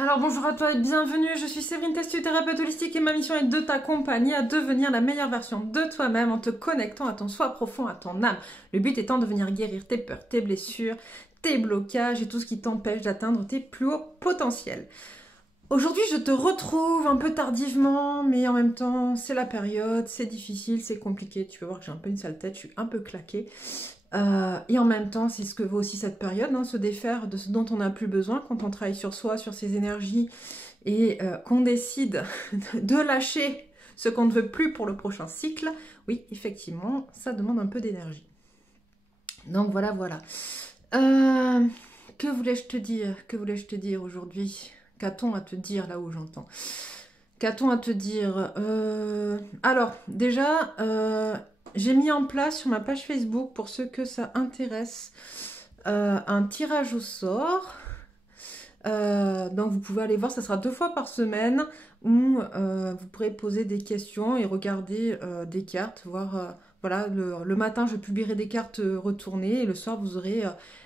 Alors bonjour à toi et bienvenue, je suis Séverine Testu, thérapeute holistique et ma mission est de t'accompagner à devenir la meilleure version de toi-même en te connectant à ton soi profond, à ton âme. Le but étant de venir guérir tes peurs, tes blessures, tes blocages et tout ce qui t'empêche d'atteindre tes plus hauts potentiels. Aujourd'hui je te retrouve un peu tardivement, mais en même temps c'est la période, c'est difficile, c'est compliqué. Tu vas voir que j'ai un peu une sale tête, je suis un peu claquée. Et en même temps, c'est ce que vaut aussi cette période, hein, se défaire de ce dont on n'a plus besoin quand on travaille sur soi, sur ses énergies, et qu'on décide de lâcher ce qu'on ne veut plus pour le prochain cycle. Oui, effectivement, ça demande un peu d'énergie. Donc voilà, voilà. Que voulais-je te dire? Que voulais-je te dire aujourd'hui? Qu'a-t-on à te dire là où j'entends? Qu'a-t-on à te dire? Alors, déjà... j'ai mis en place sur ma page Facebook, pour ceux que ça intéresse, un tirage au sort. Donc vous pouvez aller voir, ça sera 2 fois par semaine, où vous pourrez poser des questions et regarder des cartes, voir... voilà, le matin, je publierai des cartes retournées et le soir, vous aurez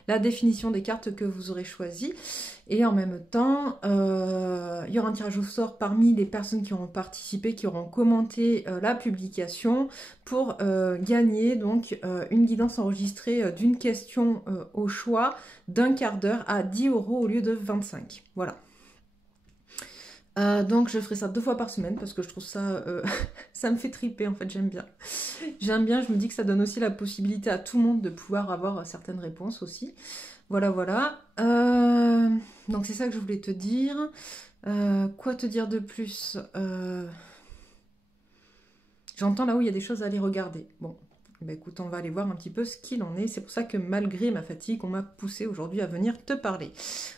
la définition des cartes que vous aurez choisies. Et en même temps, il y aura un tirage au sort parmi les personnes qui auront participé, qui auront commenté la publication pour gagner donc une guidance enregistrée d'une question au choix d'un quart d'heure à 10 € au lieu de 25. Voilà. Donc je ferai ça 2 fois par semaine parce que je trouve ça, ça me fait triper en fait, j'aime bien. J'aime bien, je me dis que ça donne aussi la possibilité à tout le monde de pouvoir avoir certaines réponses aussi. Voilà, voilà. Donc c'est ça que je voulais te dire. Quoi te dire de plus? J'entends là où il y a des choses à aller regarder. Bon, bah écoute, on va aller voir un petit peu ce qu'il en est. C'est pour ça que malgré ma fatigue, on m'a poussé aujourd'hui à venir te parler.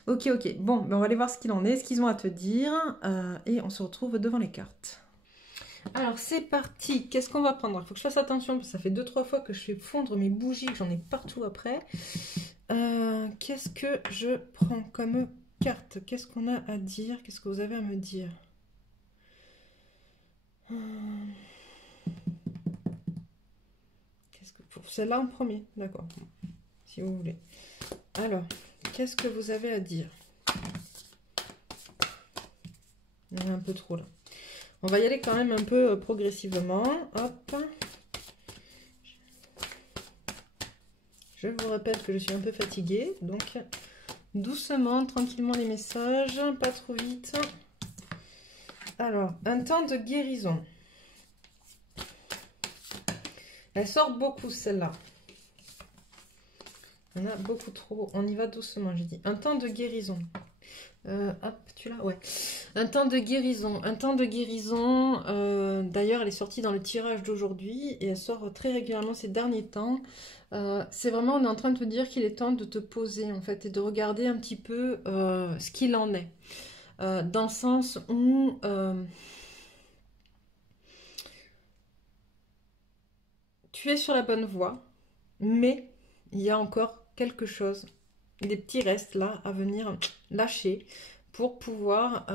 Ok, ok. Bon, bah on va aller voir ce qu'il en est, ce qu'ils ont à te dire. Et on se retrouve devant les cartes. Alors c'est parti. Qu'est-ce qu'on va prendre? Il faut que je fasse attention parce que ça fait 2-3 fois que je fais fondre mes bougies, que j'en ai partout après. Qu'est-ce que je prends comme carte? Qu'est-ce qu'on a à dire? Qu'est-ce que vous avez à me dire? Pour celle-là en premier, d'accord, si vous voulez. Alors, qu'est-ce que vous avez à dire? Il y en a un peu trop là. On va y aller quand même un peu progressivement. Hop. Je vous rappelle que je suis un peu fatiguée, donc doucement, tranquillement les messages, pas trop vite. Alors, un temps de guérison. Elle sort beaucoup celle-là. On a beaucoup trop. On y va doucement, j'ai dit. Un temps de guérison. Hop, tu l'as? Ouais. Un temps de guérison. Un temps de guérison. D'ailleurs, elle est sortie dans le tirage d'aujourd'hui et elle sort très régulièrement ces derniers temps. C'est vraiment, on est en train de te dire qu'il est temps de te poser en fait et de regarder un petit peu ce qu'il en est. Dans le sens où tu es sur la bonne voie, mais il y a encore quelque chose, des petits restes là à venir lâcher pour pouvoir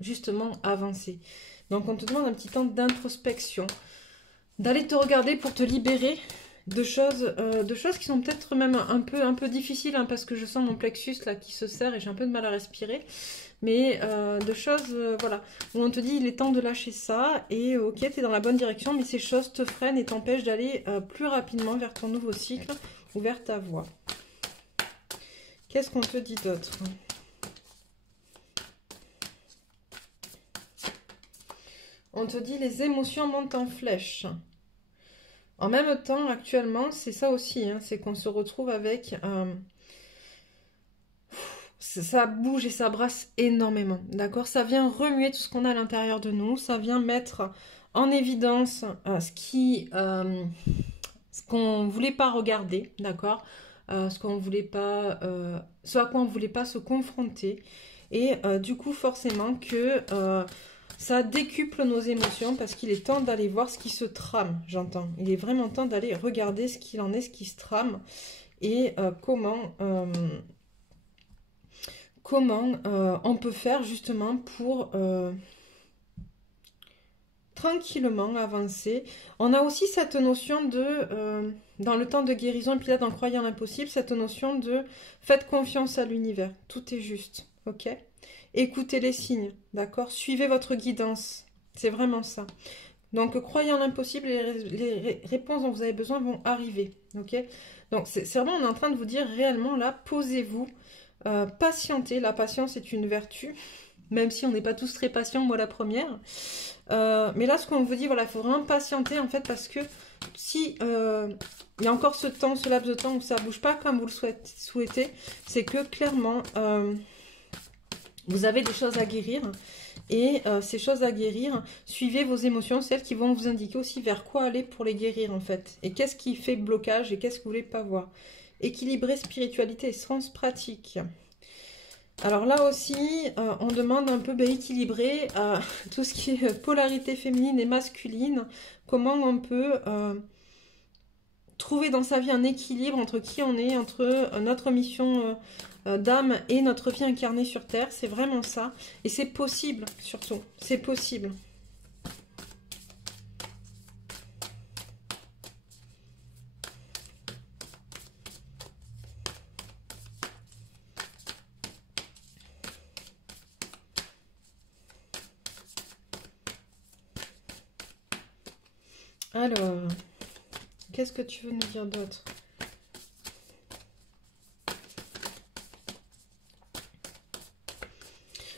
justement avancer. Donc on te demande un petit temps d'introspection, d'aller te regarder pour te libérer de choses qui sont peut-être même un peu difficiles, hein, parce que je sens mon plexus là qui se serre et j'ai un peu de mal à respirer. Mais de choses, voilà, où on te dit il est temps de lâcher ça et ok, tu es dans la bonne direction, mais ces choses te freinent et t'empêchent d'aller plus rapidement vers ton nouveau cycle ou vers ta voie. Qu'est-ce qu'on te dit d'autre? On te dit les émotions montent en flèche. En même temps, actuellement, c'est ça aussi, hein, c'est qu'on se retrouve avec... ça bouge et ça brasse énormément, d'accord? Ça vient remuer tout ce qu'on a à l'intérieur de nous, ça vient mettre en évidence ce qu'on ne voulait pas regarder, d'accord? Ce qu'on voulait pas, ce à quoi on ne voulait pas se confronter. Et du coup, forcément que ça décuple nos émotions parce qu'il est temps d'aller voir ce qui se trame, j'entends. Il est vraiment temps d'aller regarder ce qu'il en est, ce qui se trame et comment on peut faire justement pour tranquillement avancer. On a aussi cette notion de, dans le temps de guérison, et puis là dans Croyant l'impossible, cette notion de faites confiance à l'univers, tout est juste, ok? écoutez les signes, d'accord? Suivez votre guidance, c'est vraiment ça. Donc, croyez en l'impossible et les réponses dont vous avez besoin vont arriver, ok? Donc, c'est vraiment, on est en train de vous dire réellement, là, posez-vous, patientez. La patience est une vertu, même si on n'est pas tous très patients, moi la première. Mais là, ce qu'on vous dit, voilà, il faut vraiment patienter, en fait, parce que si il y a encore ce temps, ce laps de temps où ça ne bouge pas comme vous le souhaitez, c'est que, clairement, vous avez des choses à guérir. Et ces choses à guérir, suivez vos émotions, celles qui vont vous indiquer aussi vers quoi aller pour les guérir, en fait. Et qu'est-ce qui fait blocage et qu'est-ce que vous ne voulez pas voir. Équilibrer spiritualité et sens pratique. Alors là aussi, on demande un peu équilibrer tout ce qui est polarité féminine et masculine. Comment on peut trouver dans sa vie un équilibre entre qui on est, entre notre mission d'âme et notre vie incarnée sur Terre. C'est vraiment ça. Et c'est possible, surtout. C'est possible. Alors, qu'est-ce que tu veux nous dire d'autre?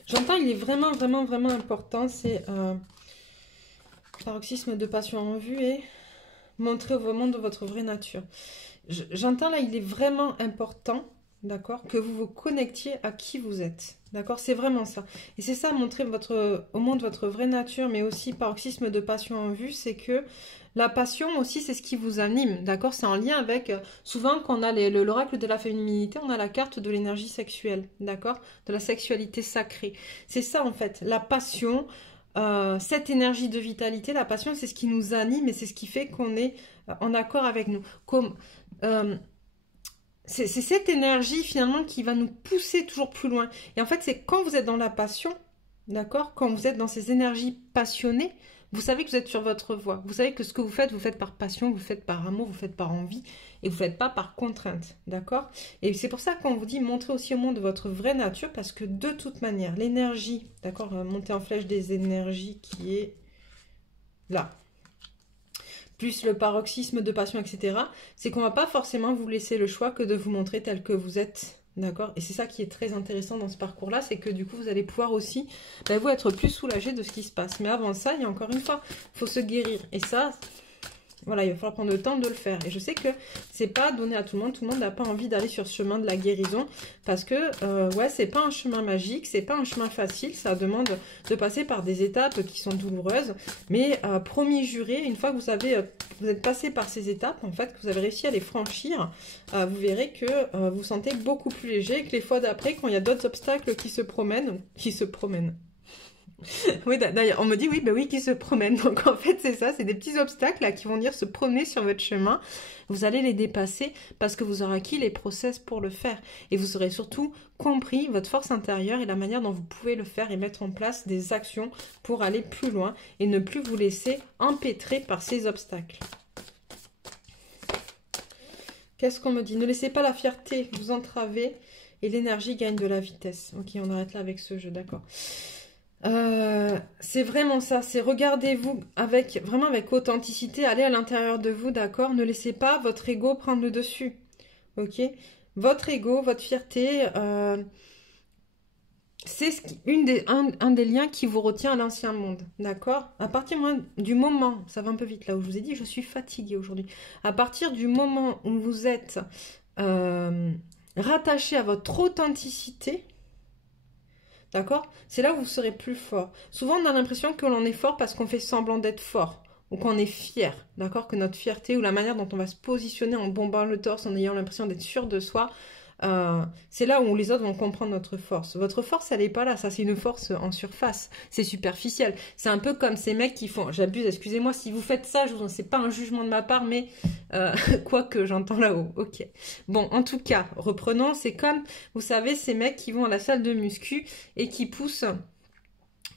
J'entends, il est vraiment, vraiment, vraiment important. C'est paroxysme de passion en vue et montrer au monde votre vraie nature. J'entends là, il est vraiment important, d'accord, que vous vous connectiez à qui vous êtes. D'accord, c'est vraiment ça. Et c'est ça, montrer au monde votre vraie nature, mais aussi paroxysme de passion en vue, c'est que la passion aussi, c'est ce qui vous anime, d'accord? C'est en lien avec, souvent quand on a l'oracle de la féminité, on a la carte de l'énergie sexuelle, d'accord? De la sexualité sacrée. C'est ça en fait, la passion, cette énergie de vitalité, la passion, c'est ce qui nous anime et c'est ce qui fait qu'on est en accord avec nous. C'est cette énergie finalement qui va nous pousser toujours plus loin. Et en fait, c'est quand vous êtes dans la passion, d'accord? Quand vous êtes dans ces énergies passionnées, vous savez que vous êtes sur votre voie. Vous savez que ce que vous faites par passion, vous le faites par amour, vous le faites par envie et vous ne le faites pas par contrainte, d'accord? Et c'est pour ça qu'on vous dit montrer aussi au monde votre vraie nature parce que de toute manière, l'énergie, d'accord, montée en flèche des énergies qui est là, plus le paroxysme de passion, etc., c'est qu'on ne va pas forcément vous laisser le choix que de vous montrer tel que vous êtes. D'accord? Et c'est ça qui est très intéressant dans ce parcours-là, c'est que du coup, vous allez pouvoir aussi, vous être plus soulagé de ce qui se passe. Mais avant ça, il y a encore une fois, il faut se guérir. Et ça, voilà, il va falloir prendre le temps de le faire. Et je sais que c'est pas donné à tout le monde n'a pas envie d'aller sur ce chemin de la guérison, parce que, ouais, c'est pas un chemin magique, c'est pas un chemin facile, ça demande de passer par des étapes qui sont douloureuses. Mais promis juré, une fois que vous êtes passé par ces étapes, en fait, que vous avez réussi à les franchir, vous verrez que vous vous sentez beaucoup plus léger que les fois d'après, quand il y a d'autres obstacles qui se promènent. Oui, d'ailleurs, on me dit oui, ben oui, qui se promènent. Donc en fait, c'est ça, c'est des petits obstacles là qui vont venir se promener sur votre chemin. Vous allez les dépasser parce que vous aurez acquis les process pour le faire. Et vous aurez surtout compris votre force intérieure et la manière dont vous pouvez le faire et mettre en place des actions pour aller plus loin et ne plus vous laisser empêtrer par ces obstacles. Qu'est-ce qu'on me dit? Ne laissez pas la fierté vous entraver et l'énergie gagne de la vitesse. Ok, on arrête là avec ce jeu, d'accord. C'est vraiment ça, c'est regardez-vous vraiment avec authenticité, allez à l'intérieur de vous, d'accord? Ne laissez pas votre ego prendre le dessus, ok? Votre ego, votre fierté, c'est un des liens qui vous retient à l'ancien monde, d'accord? À partir du moment, ça va un peu vite là où je vous ai dit, je suis fatiguée aujourd'hui. À partir du moment où vous êtes rattaché à votre authenticité, d'accord? C'est là où vous serez plus fort. Souvent, on a l'impression que l'on est fort parce qu'on fait semblant d'être fort. Ou qu'on est fier, d'accord? Que notre fierté ou la manière dont on va se positionner en bombant le torse, en ayant l'impression d'être sûr de soi, c'est là où les autres vont comprendre notre force. Votre force, elle n'est pas là. Ça, c'est une force en surface. C'est superficiel. C'est un peu comme ces mecs qui font... J'abuse, excusez-moi, si vous faites ça, c'est pas un jugement de ma part, mais quoi que j'entends là-haut. Ok. Bon, en tout cas, reprenons. C'est comme, vous savez, ces mecs qui vont à la salle de muscu et qui poussent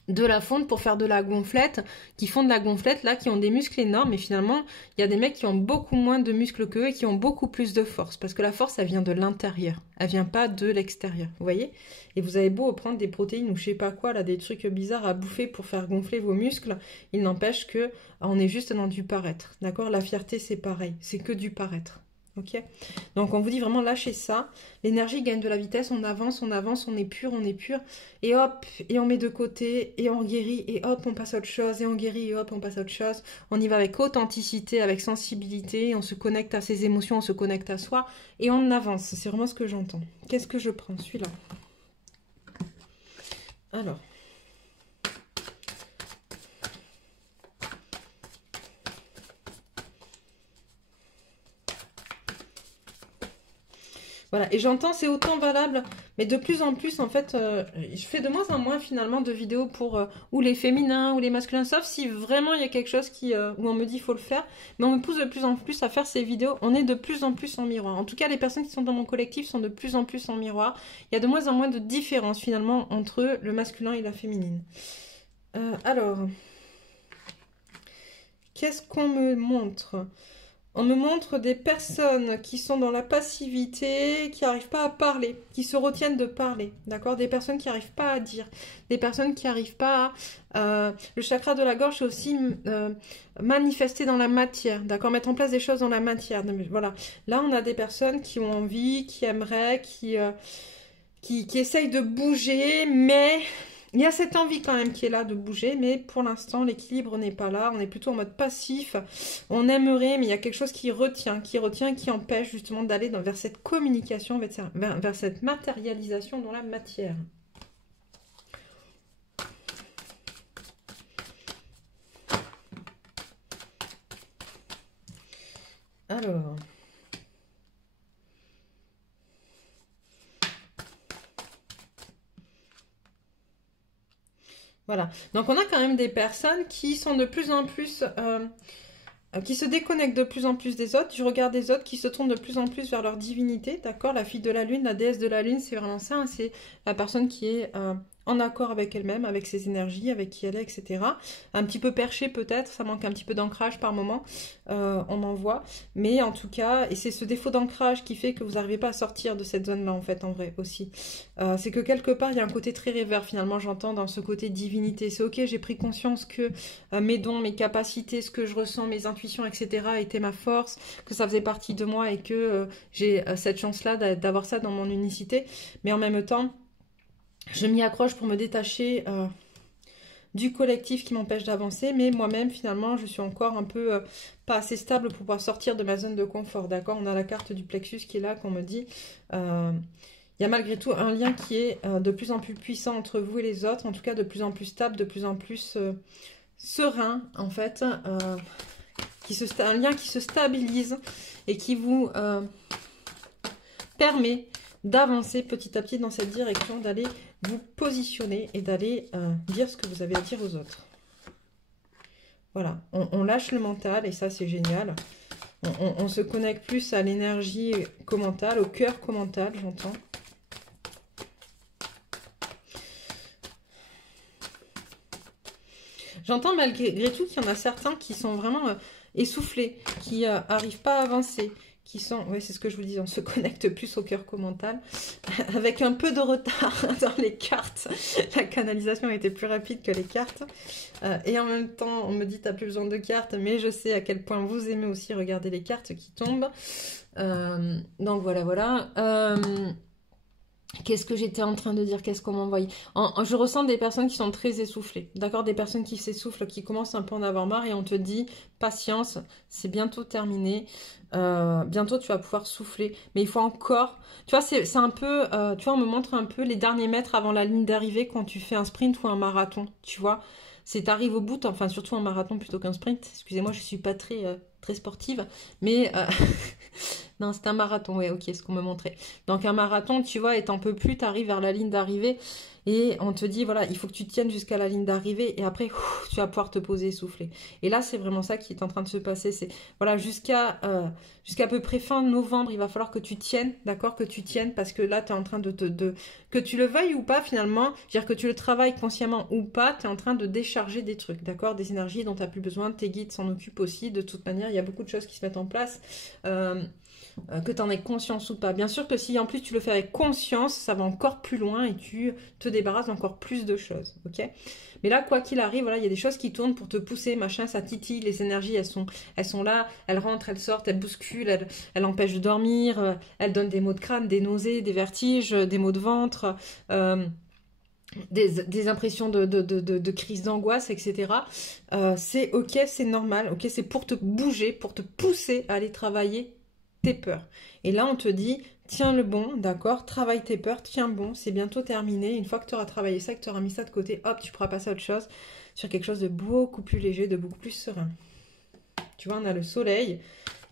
de la fonte pour faire de la gonflette, qui font de la gonflette, là, qui ont des muscles énormes, et finalement, il y a des mecs qui ont beaucoup moins de muscles qu'eux et qui ont beaucoup plus de force, parce que la force, elle vient de l'intérieur, elle vient pas de l'extérieur, vous voyez? Et vous avez beau prendre des protéines ou je sais pas quoi, là, des trucs bizarres à bouffer pour faire gonfler vos muscles, il n'empêche que on est juste dans du paraître, d'accord? La fierté, c'est pareil, c'est que du paraître. Ok, donc on vous dit vraiment lâchez ça, l'énergie gagne de la vitesse, on avance, on est pur, et hop, et on met de côté, et on guérit, et hop, on passe à autre chose, et on guérit, et hop, on passe à autre chose, on y va avec authenticité, avec sensibilité, on se connecte à ses émotions, on se connecte à soi, et on avance, c'est vraiment ce que j'entends. Qu'est-ce que je prends, celui-là? Alors... Voilà, et j'entends, c'est autant valable, mais de plus en plus, en fait, je fais de moins en moins, finalement, de vidéos pour ou les féminins, ou les masculins, sauf si vraiment il y a quelque chose qui, où on me dit il faut le faire, mais on me pousse de plus en plus à faire ces vidéos, on est de plus en plus en miroir. En tout cas, les personnes qui sont dans mon collectif sont de plus en plus en miroir. Il y a de moins en moins de différence, finalement, entre le masculin et la féminine. Alors, qu'est-ce qu'on me montre ? On me montre des personnes qui sont dans la passivité, qui n'arrivent pas à parler, qui se retiennent de parler, d'accord? Des personnes qui n'arrivent pas à dire, des personnes qui n'arrivent pas à... le chakra de la gorge, c'est aussi manifester dans la matière, d'accord? Mettre en place des choses dans la matière. Voilà. Là, on a des personnes qui ont envie, qui aimeraient, qui essayent de bouger, mais... Il y a cette envie quand même qui est là de bouger, mais pour l'instant, l'équilibre n'est pas là. On est plutôt en mode passif. On aimerait, mais il y a quelque chose qui retient, qui empêche justement d'aller vers cette communication, vers cette matérialisation dans la matière. Alors... Voilà, donc on a quand même des personnes qui sont de plus en plus, qui se déconnectent de plus en plus des autres. Je regarde des autres qui se tournent de plus en plus vers leur divinité, d'accord? La fille de la lune, la déesse de la lune, c'est vraiment ça, hein, c'est la personne qui est en accord avec elle-même, avec ses énergies, avec qui elle est, etc. Un petit peu perché peut-être, ça manque un petit peu d'ancrage par moment, on en voit. Mais en tout cas, et c'est ce défaut d'ancrage qui fait que vous n'arrivez pas à sortir de cette zone-là, en fait, en vrai, aussi. C'est que quelque part, il y a un côté très rêveur, finalement, j'entends dans ce côté divinité. C'est ok, j'ai pris conscience que mes dons, mes capacités, ce que je ressens, mes intuitions, etc. étaient ma force, que ça faisait partie de moi et que j'ai cette chance-là d'avoir ça dans mon unicité. Mais en même temps, je m'y accroche pour me détacher du collectif qui m'empêche d'avancer, mais moi-même, finalement, je suis encore un peu pas assez stable pour pouvoir sortir de ma zone de confort, d'accord? On a la carte du plexus qui est là, qu'on me dit. Il y a malgré tout un lien qui est de plus en plus puissant entre vous et les autres, en tout cas de plus en plus stable, de plus en plus serein, en fait. Un lien qui se stabilise et qui vous permet d'avancer petit à petit dans cette direction, d'aller vous positionner et d'aller dire ce que vous avez à dire aux autres. Voilà, on lâche le mental et ça c'est génial. On se connecte plus à l'énergie commentale, au cœur commental, j'entends. J'entends malgré tout qu'il y en a certains qui sont vraiment essoufflés, qui n'arrivent pas à avancer, qui sont, ouais, c'est ce que je vous dis, on se connecte plus au cœur commental, avec un peu de retard dans les cartes. La canalisation était plus rapide que les cartes. Et en même temps, on me dit, t'as plus besoin de cartes, mais je sais à quel point vous aimez aussi regarder les cartes qui tombent. Donc voilà. Qu'est-ce que j'étais en train de dire? Qu'est-ce qu'on m'envoie? Je ressens des personnes qui sont très essoufflées. D'accord? Des personnes qui s'essoufflent, qui commencent un peu à en avoir marre et on te dit, patience, c'est bientôt terminé. Bientôt tu vas pouvoir souffler. Mais il faut encore... Tu vois, c'est un peu... tu vois, on me montre un peu les derniers mètres avant la ligne d'arrivée quand tu fais un sprint ou un marathon. Tu vois? T'arrives au bout, enfin surtout un marathon plutôt qu'un sprint. Excusez-moi, je suis pas très sportive. Mais... non, c'est un marathon, ouais, ok, ce qu'on me montrait. Donc un marathon, tu vois, et t'en peux plus, t'arrives vers la ligne d'arrivée et on te dit, voilà, il faut que tu tiennes jusqu'à la ligne d'arrivée, et après, tu vas pouvoir te poser et souffler. Et là, c'est vraiment ça qui est en train de se passer. C'est, voilà, jusqu'à à peu près fin novembre, il va falloir que tu tiennes, d'accord, que tu tiennes, parce que là, tu es en train que tu le veuilles ou pas, finalement, dire que tu le travailles consciemment ou pas, tu es en train de décharger des trucs, d'accord, des énergies dont tu n'as plus besoin, tes guides s'en occupent aussi, de toute manière, il y a beaucoup de choses qui se mettent en place, que tu en aies conscience ou pas. Bien sûr que si en plus tu le fais avec conscience, ça va encore plus loin et tu te débarrasses d'encore plus de choses, ok? Mais là, quoi qu'il arrive, voilà, il y a des choses qui tournent pour te pousser, machin, ça titille, les énergies, elles sont là, elles rentrent, elles sortent, elles bousculent, elles empêchent de dormir, elles donnent des maux de crâne, des nausées, des vertiges, des maux de ventre, des impressions de crise d'angoisse, etc. C'est ok, c'est normal, ok, c'est pour te bouger, pour te pousser à aller travailler tes peurs. Et là, on te dit, tiens le bon, d'accord, travaille tes peurs, tiens bon, c'est bientôt terminé. Une fois que tu auras travaillé ça, que tu auras mis ça de côté, hop, tu pourras passer à autre chose, sur quelque chose de beaucoup plus léger, de beaucoup plus serein. Tu vois, on a le soleil,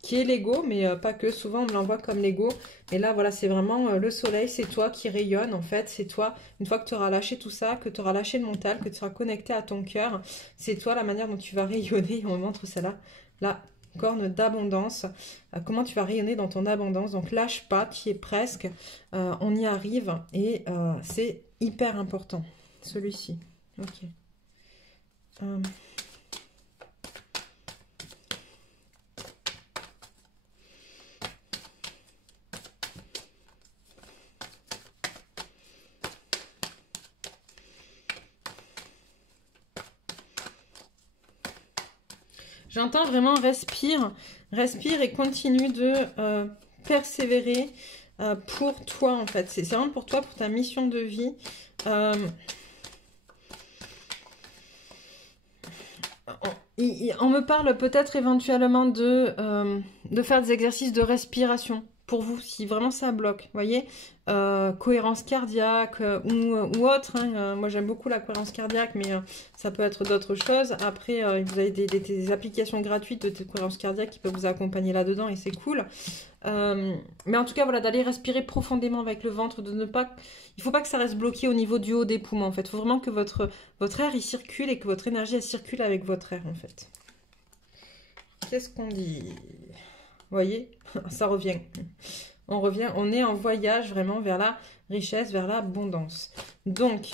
qui est l'ego, mais pas que. Souvent, on me l'envoie comme l'ego. Mais là, voilà, c'est vraiment le soleil, c'est toi qui rayonne, en fait. C'est toi, une fois que tu auras lâché tout ça, que tu auras lâché le mental, que tu seras connecté à ton cœur, c'est toi la manière dont tu vas rayonner. On me montre celle-là, la corne d'abondance. Comment tu vas rayonner dans ton abondance. Donc, lâche pas, tu y es presque. On y arrive et c'est hyper important, celui-ci. Ok. J'entends vraiment respire et continue de persévérer pour toi en fait. C'est vraiment pour toi, pour ta mission de vie. On me parle peut-être éventuellement de faire des exercices de respiration pour vous, si vraiment ça bloque, vous voyez, cohérence cardiaque ou autre, hein. Moi j'aime beaucoup la cohérence cardiaque, mais ça peut être d'autres choses. Après, vous avez des applications gratuites de cohérence cardiaque qui peuvent vous accompagner là-dedans et c'est cool. Mais en tout cas, voilà, d'aller respirer profondément avec le ventre, de ne pas... Il ne faut pas que ça reste bloqué au niveau du haut des poumons, en fait. Il faut vraiment que votre air, il circule et que votre énergie, elle circule avec votre air, en fait. Qu'est-ce qu'on dit? Vous voyez, ça revient. On revient, on est en voyage vraiment vers la richesse, vers l'abondance. Donc,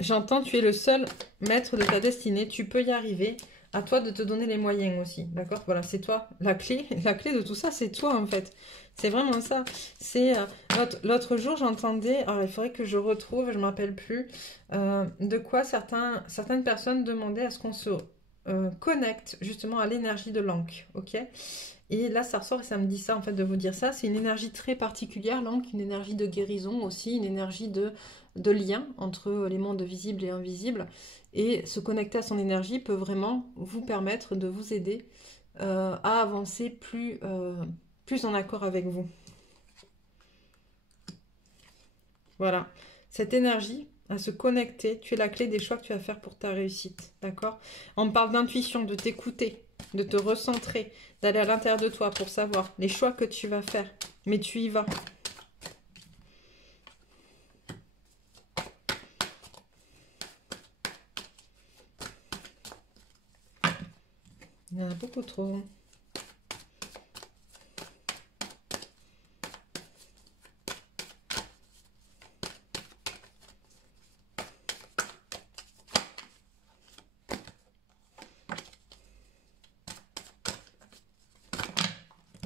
j'entends, tu es le seul maître de ta destinée, tu peux y arriver. À toi de te donner les moyens aussi, d'accord? Voilà, c'est toi. La clé de tout ça, c'est toi, en fait. C'est vraiment ça. C'est l'autre jour, j'entendais, alors il faudrait que je retrouve, je ne me rappelle plus, de quoi certaines personnes demandaient à ce qu'on se connecte justement à l'énergie de l'Ankh, ok? Et là, ça ressort et ça me dit ça, en fait, de vous dire ça. C'est une énergie très particulière, l'Ankh, une énergie de guérison aussi, une énergie de lien entre les mondes visibles et invisibles. Et se connecter à son énergie peut vraiment vous permettre de vous aider à avancer plus en accord avec vous. Voilà. Cette énergie, à se connecter, tu es la clé des choix que tu vas faire pour ta réussite. D'accord? On me parle d'intuition, de t'écouter, de te recentrer, d'aller à l'intérieur de toi pour savoir les choix que tu vas faire. Mais tu y vas. Il y en a beaucoup trop.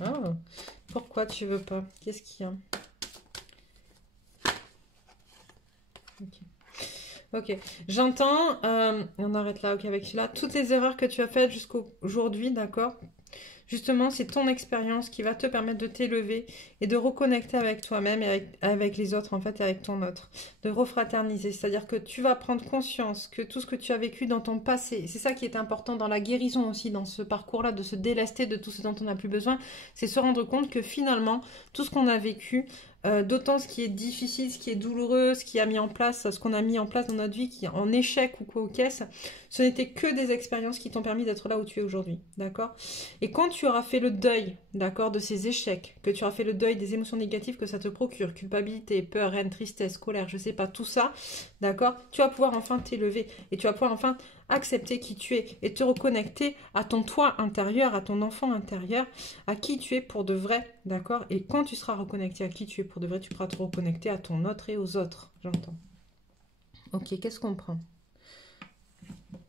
Oh, pourquoi tu veux pas? Qu'est-ce qu'il y a? Ok, j'entends, on arrête là, ok, avec celui-là, toutes les erreurs que tu as faites jusqu'aujourd'hui, d'accord? Justement, c'est ton expérience qui va te permettre de t'élever et de reconnecter avec toi-même et avec les autres, en fait, et avec ton autre. De refraterniser, c'est-à-dire que tu vas prendre conscience que tout ce que tu as vécu dans ton passé, c'est ça qui est important dans la guérison aussi, dans ce parcours-là, de se délester de tout ce dont on n'a plus besoin, c'est se rendre compte que finalement, tout ce qu'on a vécu, d'autant ce qui est difficile, ce qui est douloureux, ce qui a mis en place, ce qu'on a mis en place dans notre vie, qui est en échec ou quoi aux caisses, ce n'était que des expériences qui t'ont permis d'être là où tu es aujourd'hui, d'accord? Et quand tu auras fait le deuil, d'accord, de ces échecs, que tu auras fait le deuil des émotions négatives que ça te procure, culpabilité, peur, haine, tristesse, colère, je sais pas, tout ça, d'accord, tu vas pouvoir enfin t'élever et tu vas pouvoir enfin accepter qui tu es et te reconnecter à ton toi intérieur, à ton enfant intérieur, à qui tu es pour de vrai, d'accord? Et quand tu seras reconnecté à qui tu es pour de vrai, tu pourras te reconnecter à ton autre et aux autres, j'entends. Ok, qu'est-ce qu'on prend?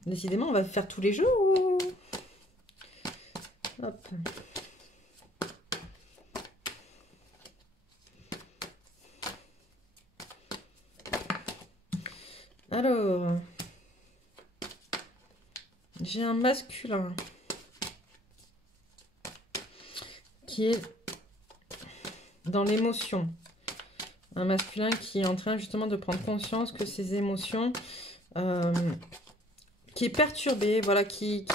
Décidément, on va faire tous les jours. Hop. Alors, j'ai un masculin qui est dans l'émotion. Un masculin qui est en train justement de prendre conscience que ses émotions, qui est perturbé, voilà, qui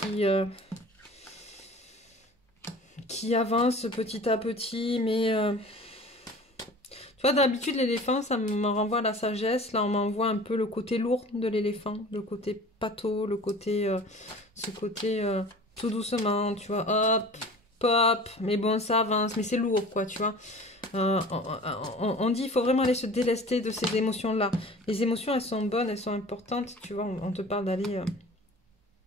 avance petit à petit, mais tu vois, d'habitude l'éléphant, ça me renvoie à la sagesse. Là, on m'envoie un peu le côté lourd de l'éléphant, le côté pâteau, le côté, ce côté tout doucement, tu vois, hop, pop, mais bon, ça avance, mais c'est lourd, quoi, tu vois. On dit, il faut vraiment aller se délester de ces émotions-là. Les émotions, elles sont bonnes, elles sont importantes, tu vois. On te parle d'aller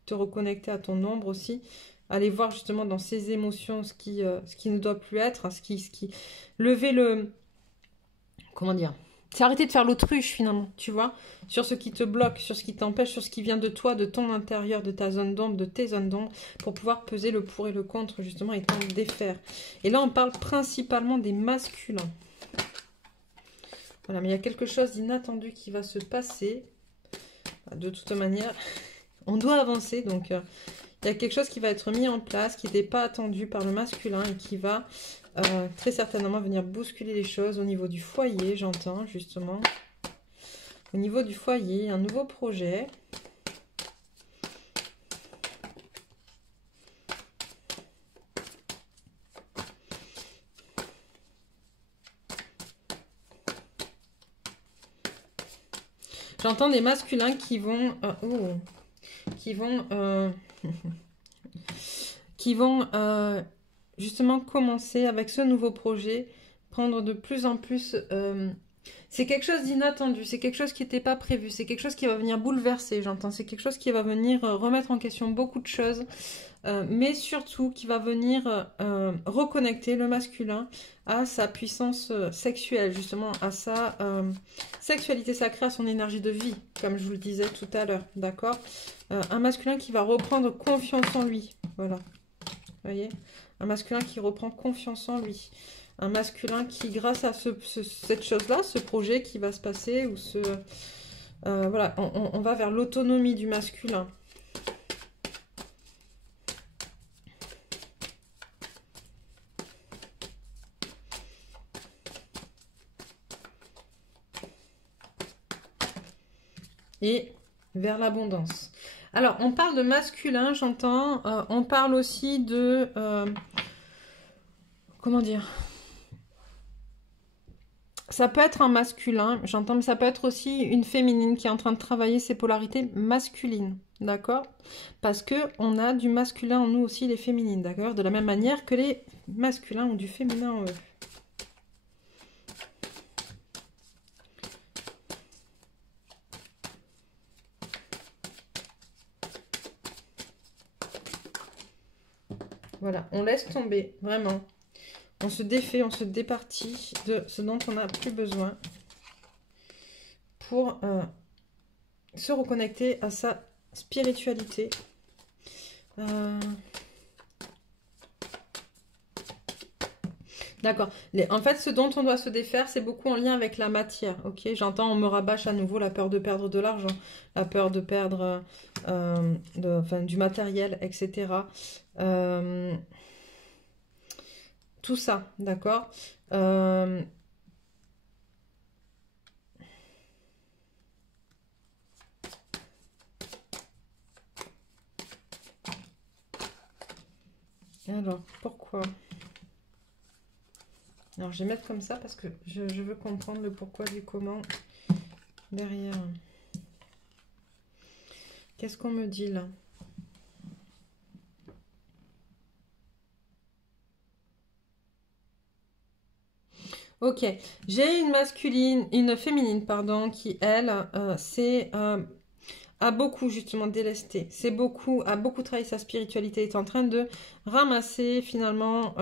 te reconnecter à ton ombre aussi. Aller voir justement dans ces émotions ce qui ne doit plus être, lever le... Comment dire? C'est arrêter de faire l'autruche finalement, tu vois, sur ce qui te bloque, sur ce qui t'empêche, sur ce qui vient de toi, de ton intérieur, de ta zone d'ombre, de tes zones d'ombre, pour pouvoir peser le pour et le contre justement et t'en défaire. Et là on parle principalement des masculins. Voilà, mais il y a quelque chose d'inattendu qui va se passer. De toute manière, on doit avancer, donc il y a quelque chose qui va être mis en place, qui n'était pas attendu par le masculin et qui va très certainement venir bousculer les choses au niveau du foyer, j'entends justement. Au niveau du foyer, un nouveau projet. J'entends des masculins qui vont... qui vont justement commencer avec ce nouveau projet, prendre de plus en plus... c'est quelque chose d'inattendu, c'est quelque chose qui n'était pas prévu, c'est quelque chose qui va venir bouleverser, j'entends, c'est quelque chose qui va venir remettre en question beaucoup de choses, mais surtout qui va venir reconnecter le masculin à sa puissance sexuelle, justement, à sa sexualité sacrée, à son énergie de vie, comme je vous le disais tout à l'heure, d'accord? Un masculin qui va reprendre confiance en lui, voilà, vous voyez? Un masculin qui reprend confiance en lui. Un masculin qui, grâce à cette chose-là, ce projet qui va se passer, ou voilà, on va vers l'autonomie du masculin. Et vers l'abondance. Alors, on parle de masculin, j'entends. On parle aussi de... comment dire? Ça peut être un masculin, j'entends, mais ça peut être aussi une féminine qui est en train de travailler ses polarités masculines, d'accord? Parce que on a du masculin en nous aussi, les féminines, d'accord? De la même manière que les masculins ont du féminin en eux. Voilà, on laisse tomber, vraiment. On se défait, on se départit de ce dont on n'a plus besoin pour se reconnecter à sa spiritualité. D'accord. En fait, ce dont on doit se défaire, c'est beaucoup en lien avec la matière. Ok, j'entends, on me rabâche à nouveau la peur de perdre de l'argent, la peur de perdre enfin, du matériel, etc. Tout ça, d'accord. Alors, pourquoi? Alors, je vais mettre comme ça parce que je veux comprendre le pourquoi du comment derrière. Qu'est-ce qu'on me dit là? Ok, j'ai une féminine, pardon, qui elle, a beaucoup justement délesté. A beaucoup travaillé sa spiritualité, est en train de ramasser finalement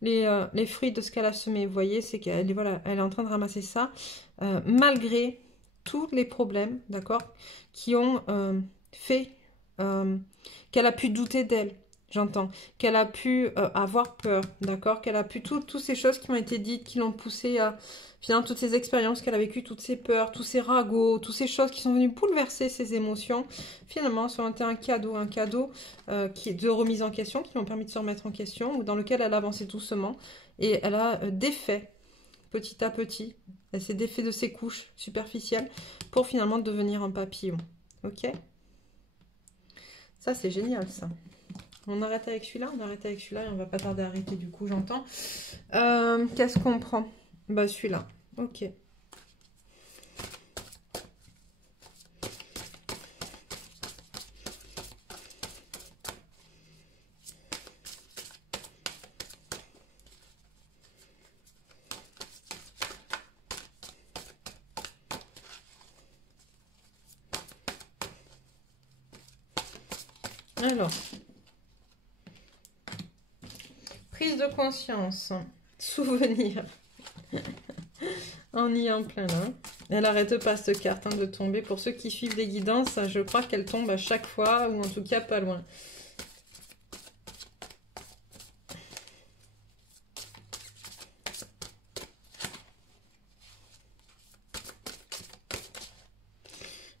les fruits de ce qu'elle a semé. Vous voyez, c'est qu'elle voilà, elle est en train de ramasser ça malgré tous les problèmes, d'accord, qui ont fait qu'elle a pu douter d'elle. J'entends qu'elle a pu avoir peur, d'accord, qu'elle a pu toutes ces choses qui m'ont été dites, qui l'ont poussée à finalement toutes ces expériences qu'elle a vécues, toutes ces peurs, tous ces ragots, toutes ces choses qui sont venues bouleverser ses émotions, finalement sont été un cadeau qui est de remise en question, qui lui ont permis de se remettre en question, ou dans lequel elle a avancé doucement et elle a défait petit à petit, elle s'est défait de ses couches superficielles pour finalement devenir un papillon. Ok? Ça c'est génial ça. On arrête avec celui-là, et on va pas tarder à arrêter du coup, j'entends. Qu'est-ce qu'on prend? Bah celui-là, ok. Alors, prise de conscience, souvenir. On y est en plein là. Elle arrête pas cette carte de tomber. Pour ceux qui suivent les guidances, je crois qu'elle tombe à chaque fois, ou en tout cas pas loin.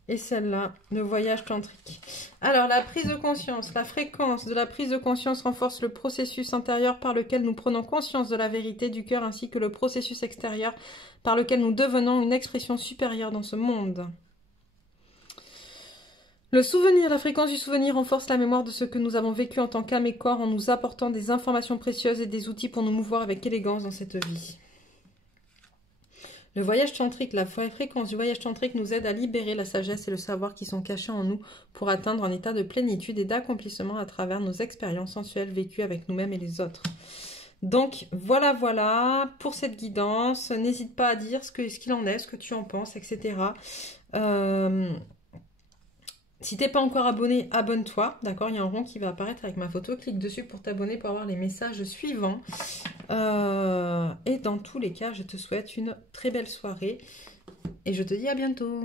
Et celle-là, le voyage tantrique. Alors, la prise de conscience, la fréquence de la prise de conscience renforce le processus intérieur par lequel nous prenons conscience de la vérité du cœur, ainsi que le processus extérieur par lequel nous devenons une expression supérieure dans ce monde. Le souvenir, la fréquence du souvenir renforce la mémoire de ce que nous avons vécu en tant qu'âme et corps en nous apportant des informations précieuses et des outils pour nous mouvoir avec élégance dans cette vie. Le voyage tantrique, la fréquence du voyage tantrique nous aide à libérer la sagesse et le savoir qui sont cachés en nous pour atteindre un état de plénitude et d'accomplissement à travers nos expériences sensuelles vécues avec nous-mêmes et les autres. Donc voilà pour cette guidance. N'hésite pas à dire ce qu'il en est, ce que tu en penses, etc. Si t'es pas encore abonné, abonne-toi, d'accord? Il y a un rond qui va apparaître avec ma photo. Clique dessus pour t'abonner pour avoir les messages suivants. Et dans tous les cas, je te souhaite une très belle soirée et je te dis à bientôt.